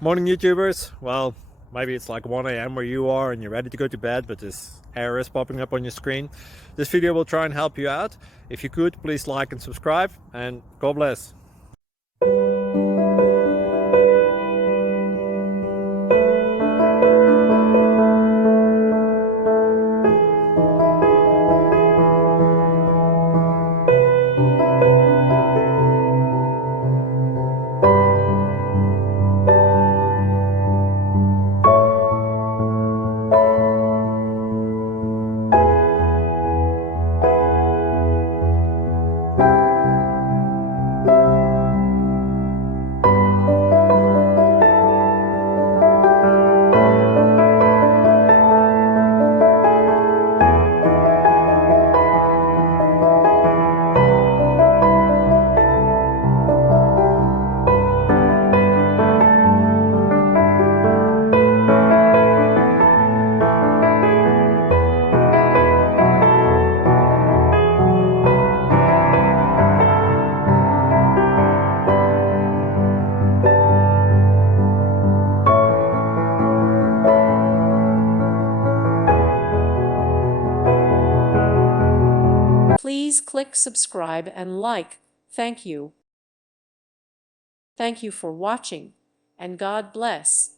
Morning, YouTubers. Well, maybe it's like 1 a.m. where you are and you're ready to go to bed, but this error is popping up on your screen. This video will try and help you out. If you could, please like and subscribe, and God bless. Please click subscribe and like. Thank you. Thank you for watching, and God bless.